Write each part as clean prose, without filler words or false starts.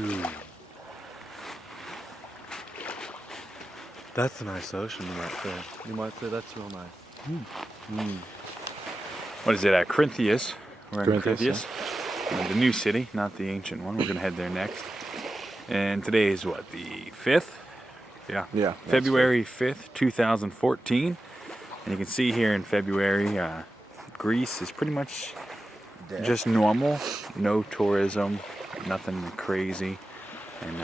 Ooh. That's a nice ocean, you might say. You might say that's real nice. What is it? Corinthians. We're in Corinthians, Corinthians. The new city, not the ancient one. We're going to head there next. And today is what, the 5th? Yeah. February 5th, 2014. And you can see here in February, Greece is pretty much just normal. No tourism, nothing crazy. And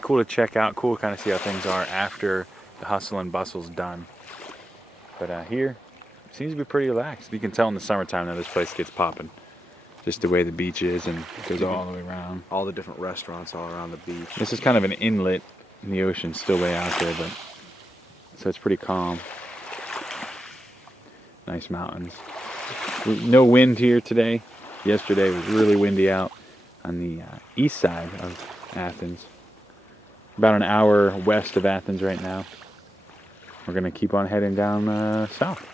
cool to check out, cool to kind of see how things are after the hustle and bustle's done. But here, it seems to be pretty relaxed. You can tell in the summertime that this place gets popping. Just the way the beach is, and it goes all the way around. all the different restaurants all around the beach. This is kind of an inlet, and the ocean's still way out there, but so it's pretty calm. Nice mountains. No wind here today. Yesterday was really windy out on the east side of Athens. About an hour west of Athens right now. We're gonna keep on heading down south.